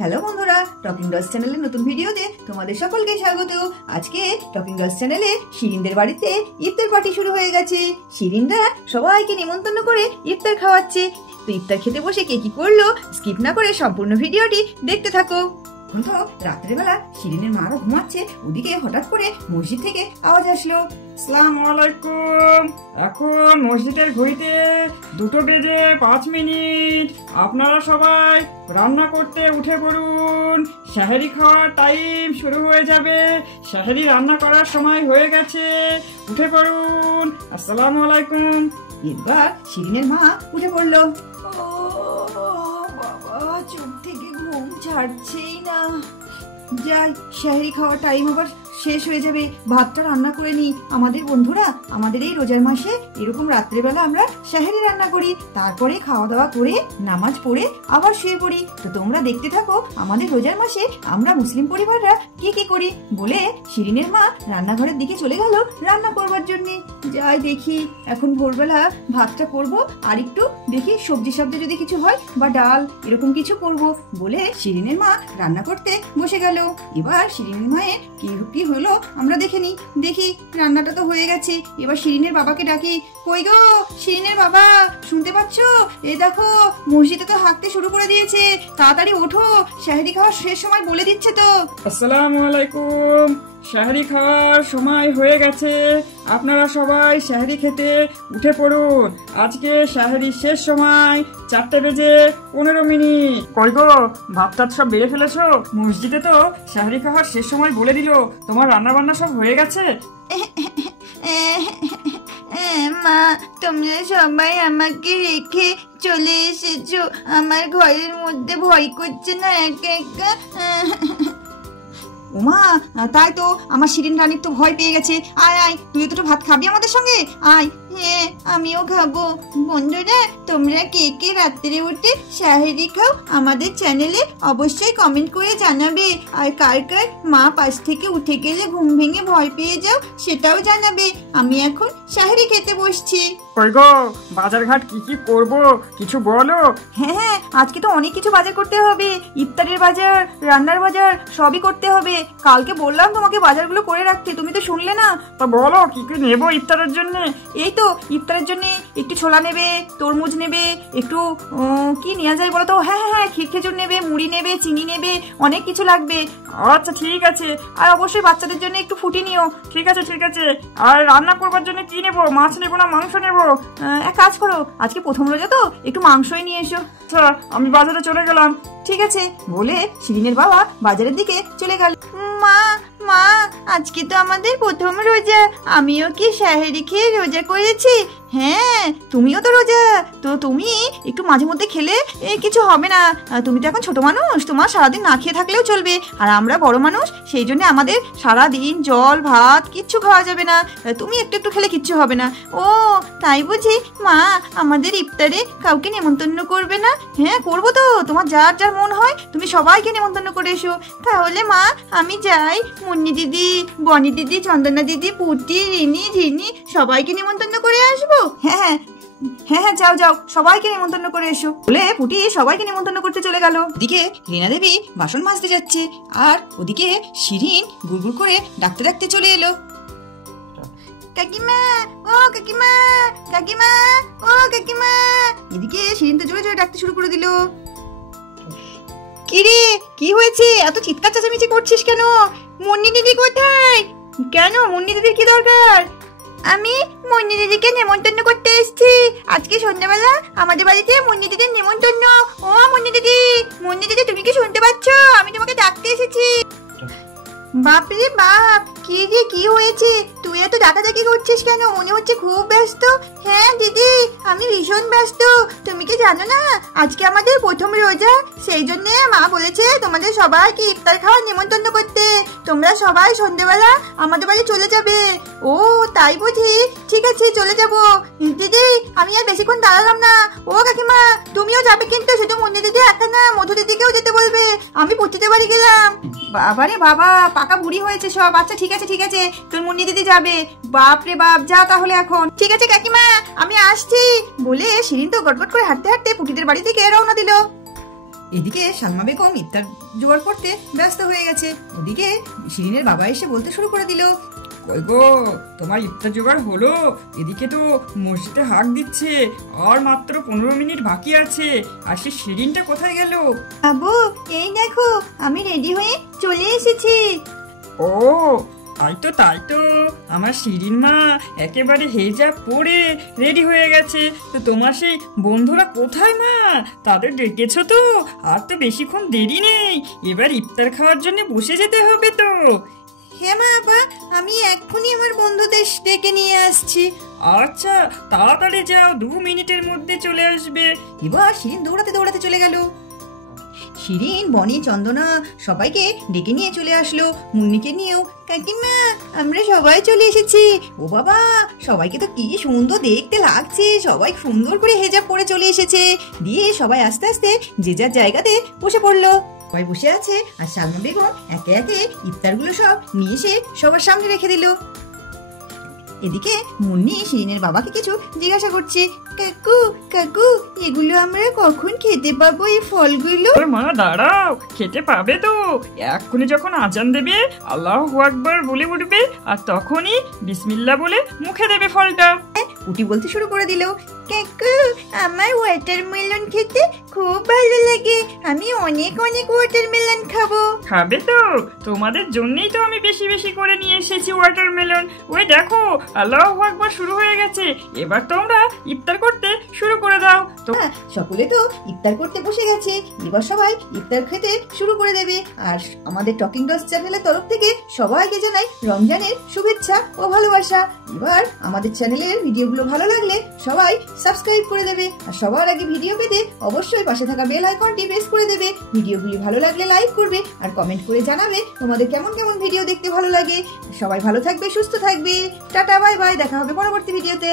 Hello বন্ধুরা, talking dolls চ্যানেলের নতুন ভিডিওতে তোমাদের সকলকে স্বাগত। আজকে টকিং ডলস চ্যানেলে শিরিনদের বাড়িতে ইফতার পার্টি শুরু হয়ে গেছে। শিরিনরা সবাইকে নিমন্ত্রণ করে ইফতার খাওয়াচ্ছে। তো ইফতার খেতে বসে কে কি করলো স্কিপ না করে সম্পূর্ণ ভিডিওটি দেখতে থাকো। এখন তো রাত্রেবেলা শিরিনের মারা ঘুমাচ্ছে, ওদিকে হঠাৎ করে মসজিদ থেকে আওয়াজ আসলো। আসসালামু আলাইকুম। এখন মসজিদের ঘড়িতে 2:05। আপনারা সবাই রান্না করতে উঠে পড়ুন, সেহরি খাওয়ার টাইম শুরু হয়ে যাবে। সেহরি রান্না করার সময় হয়ে গেছে, উঠে পড়ুন। আসসালামু আলাইকুম। এবার শিরিনের মা উঠে পড়লো। ও বাবা, চোখ থেকে ঘুম ছাড়ছেই না। যাই, সেহরি খাওয়ার টাইম আবার শেষ হয়ে যাবে, ভাতটা রান্না করে নি। আমাদের বন্ধুরা, আমাদের এই রোজার মাসে এরকম রাত্রেবেলা আমরা সেহরি রান্না করি, তারপরে খাওয়া দাওয়া করে নামাজ পড়ে আবার শুয়ে পড়ি। তো তোমরা দেখতে থাকো আমাদের রোজার মাসে আমরা মুসলিম পরিবাররা কি কি করি বলে শিরিনের মা রান্নাঘরের দিকে চলে গেল রান্না করবার জন্য। যাই দেখি, এখন ভোরবেলা ভাতটা করব, আর একটু দেখি সবজি যদি কিছু হয় বা ডাল এরকম কিছু করব বলে শিরিনের মা রান্না করতে বসে গেল। এবার শিরিনের মায়ের কি হলো আমরা দেখে নি। দেখি রান্নাটা তো হয়ে গেছে। এবার শিরিনের বাবাকে ডাকি। কই গো শিরিনের বাবা, শুনতে পাচ্ছ? এই দেখো মসজিদে তো হাঁকতে শুরু করে দিয়েছে, তাড়াতাড়ি ওঠো, সেহরি খাওয়ার শেষ সময় বলে দিচ্ছে তো। আসসালামু আলাইকুম। সেহরি খাওয়ার সময় হয়ে গেছে, আপনারা সবাই সেহরি খেতে উঠে পড়ুন। আজকে সেহরির শেষ সময় 4:15। কই গো, ভাত টাত সব বেড়ে ফেলেছো? মসজিদে তো সেহরি খাওয়ার শেষ সময় বলে দিল, তোমার রান্না বান্না সব হয়ে গেছে? মা, তোমরা সবাই আমাকে রেখে চলে এসেছো, আমার ঘরের মধ্যে ভয় করছে না একা একা? ওমা, তাই তো, আমার শিরিন রানীর তো ভয় পেয়ে গেছে। আয় আয়, তুই তো ভাত খাবি আমাদের সঙ্গে, আয়। হ্যাঁ, আমিও খাবো। বন্ধুরা, তোমরা কে কে রাত্রে উঠে সেহরি খাও আমাদের চ্যানেলে অবশ্যই কমেন্ট করে জানাবে। আর কার কার মা পাশ থেকে উঠে গেলে ঘুম ভেঙে ভয় পেয়ে যাও সেটাও জানাবে। আমি এখন সেহরি খেতে বসছি। কই গো, বাজার ঘাট কি কি করব কিছু বলো? হ্যাঁ, আজকে তো অনেক কিছু বাজার করতে হবে, ইফতারের বাজার, রান্নার বাজার সবই করতে হবে। কালকে বললাম তোমাকে বাজারগুলো করে রাখতে, তুমি তো শুনলে না। তা বলো কি কি নেবো ইফতারের জন্য? এই তো ইফতারের জন্য একটু ছোলা নেবে, তরমুজ নেবে, একটু কি নেওয়া যায় বলো তো? হ্যাঁ, খেজুর নেবে, মুড়ি নেবে, চিনি নেবে, অনেক কিছু লাগবে। আচ্ছা ঠিক আছে। আর অবশ্যই বাচ্চাদের জন্য একটু ফুটি নিও। ঠিক আছে। আর রান্না করবার জন্য কি নেবো? মাছ নেবো না মাংস নেবো? এক কাজ করো, আজকে প্রথম রোজা তো একটু মাংসই নিয়ে এসো। আচ্ছা, আমি বাজারে চলে গেলাম। ঠিক আছে বলে শিরিনের বাবা বাজারের দিকে চলে গেল। মা, আজকে তো আমাদের প্রথম রোজা, আমিও কি সেহরি খেয়ে রোজা করেছি? হ্যাঁ, তুমিও তো রোজা, তো তুমি একটু মাঝে মধ্যে খেলে কিছু হবে না। তুমি তো এখন ছোট মানুষ, তোমার সারাদিন না খেয়ে থাকলেও চলবে। আর আমরা বড় মানুষ, সেই জন্য আমাদের সারাদিন জল ভাত কিচ্ছু খাওয়া যাবে না। তুমি একটু খেলে কিচ্ছু হবে না। ও তাই বুঝি? মা, আমাদের ইফতারে কাউকে নেমন্তন্ন করবে না? হ্যাঁ করবো তো, তোমার যার যার মন হয় তুমি সবাইকে নেমন্তন্ন করে এসো। তাহলে মা, আমি যাই। মুন্নি দিদি, বনি দিদি, চন্দনা দিদি, পুটি, রিনি, ঝিনি সবাইকে নেমন্তন্ন করে আসবো। হ্যাঁ, যাও, সবাইকে নিমন্ত্রণ করে এসো বলে পুটি সবাইকে নিমন্ত্রণ করতে চলে গেল। ওদিকে রিনা দেবী বাসন মাজতে যাচ্ছে, আর ওদিকে শিরিন গুড়গুড় করে ডাকতে চলে এলো। কাকিমা, ও কাকিমা, কাকিমা, ও কাকিমা। এদিকে শিরিন তো জোরে জোরে ডাকতে শুরু করে দিল। কি রে, কি হয়েছে? এত চিৎকার চেঁচামেচি করছিস কেন? মুন্নি দিদি কোথায়? কেন, মুন্নি দিদির কি দরকার? আমি মুন্নি দিদিকে নেমন্তন্ন করতে এসেছি। আজকে সন্ধ্যাবেলা আমাদের বাড়িতে মুন্নি দিদির নেমন্তন্ন। ও মুন্নি দিদি, তুমি কি শুনতে পাচ্ছ? আমি তোমাকে ডাকতে এসেছি। বাপরে বাপ, কি রে, কি হয়েছে? তুই এত ডাকাডাকি করছিস কেন? মনে হচ্ছে খুব ব্যস্ত। হ্যাঁ দিদি, আমি ভীষণ ব্যস্ত। তুমি কি জানো না আজকে আমাদের প্রথম রোজা, সেই জন্য মা বলেছে তোমাদের সবাইকে ইফতার খাওয়ার নেমন্তন্ন করতে। তোমরা সবাই সন্ধ্যাবেলা আমাদের বাড়ি চলে যাবে। ও তাই বুঝি? ঠিক আছে, চলে যাব। দিদি, আমি আর বেশিক্ষণ দাঁড়ালাম না। ও কাকিমা, তুমিও যাবে কিন্তু? শুধু মুন্নি দিদি একা না, মধু দিদিকেও যেতে বলবে। আমি পুটিতে বাড়ি গেলাম। বাবারে বাবা, পাকা বুড়ি হয়েছে সব। আচ্ছা ঠিক আছে, তোর মুন্নি দিদি যাবে। বাপরে বাপ, যা তাহলে এখন। ঠিক আছে কাকিমা, আমি আসছি বলে শিরিন তো গটগট করে হাঁটতে হাঁটতে পুটিদের বাড়ি থেকে রওনা দিল। এদিকে সালমা বেগম ইফতার জোগাড় করতে ব্যস্ত হয়ে গেছে। ওদিকে শিরিনের বাবা এসে বলতে শুরু করে দিল, কই গো, তোমার ইফতার জোগাড় হলো? এদিকে তো মসজিদে হাঁক দিচ্ছে, আর মাত্র 15 মিনিট বাকি আছে। আর সে শিরিনটা কোথায় গেল? আবু এই দেখো আমি রেডি হয়ে চলে এসেছি। ও তাই তো আমার শিরিন মা একেবারে হেজাব পরে রেডি হয়ে গেছে। তো তোমার সেই বন্ধুরা কোথায় মা? তাদের ডেকেছো তো? আর তো বেশিক্ষণ দেরি নেই, এবার ইফতার খাওয়ার জন্য বসে যেতে হবে তো। হ্যাঁ মা বাবা, আমি এক্ষুনি আমার বন্ধুদের ডেকে নিয়ে আসছি। আচ্ছা তাড়াতাড়ি যাও, 2 মিনিটের মধ্যে চলে আসবে। এবার শিরিন দৌড়াতে দৌড়াতে চলে গেল। শিরিন, বনি, চন্দনা সবাইকে ডেকে নিয়ে চলে আসলো, মুন্নিকে নিয়েও। কাকিমা আমরা সবাই চলে এসেছি। ও বাবা, সবাইকে তো কি সুন্দর দেখতে লাগছে, সবাই সুন্দর করে হেজাব পরে চলে এসেছে। দিয়ে সবাই আস্তে আস্তে যে যার জায়গাতে বসে পড়লো। সবাই বসে আছে আর সালমা বেগম একে একে ইফতারগুলো সব নিয়ে এসে সবার সামনে রেখে দিল। এদিকে মুন্নি শিরিনের বাবাকে কিছু জিজ্ঞাসা করছে, কাকু কাকু এগুলো আমরা কখন খেতে পাবো এই ফলগুলো? ওর মা দাঁড়াও, খেতে পাবে তো। এক্ষুনি যখন আজান দেবে আল্লাহু আকবার বলে উঠবে, আর তখনই বিসমিল্লাহ বলে মুখে দেবে ফলটা। পুটি বলতে শুরু করে দিল, কাকু আমার ওয়াটারমেলন খেতে খুব ভালো লাগে, আমি অনেক অনেক ওয়াটারমেলন খাবো। খাবে তো? তোমাদের জন্যই তো আমি বেশি বেশি করে নিয়ে এসেছি ওয়াটারমেলন। ওই দেখো আল্লাহু আকবার শুরু হয়ে গেছে, এবার তোমরা ইফতার করতে শুরু করে দাও তো। সকলে তো ইফতার করতে বসে গেছে, এবার সবাই ইফতার খেতে শুরু করে দেবে। আর আমাদের টকিং ডলস চ্যানেলের তরফ থেকে সবাইকে জানাই রমজানের শুভেচ্ছা ও ভালোবাসা। এবার আমাদের চ্যানেলের ভিডিওগুলো ভালো লাগলে সবাই সাবস্ক্রাইব করে দেবে, আর সবার আগে ভিডিও পেতে অবশ্যই পাশে থাকা বেল আইকনটি প্রেস করে দেবে। ভিডিওগুলি ভালো লাগলে লাইক করবে আর কমেন্ট করে জানাবে তোমাদের কেমন কেমন ভিডিও দেখতে ভালো লাগে। সবাই ভালো থাকবে, সুস্থ থাকবে। টাটা বাই বাই, দেখা হবে পরবর্তী ভিডিওতে।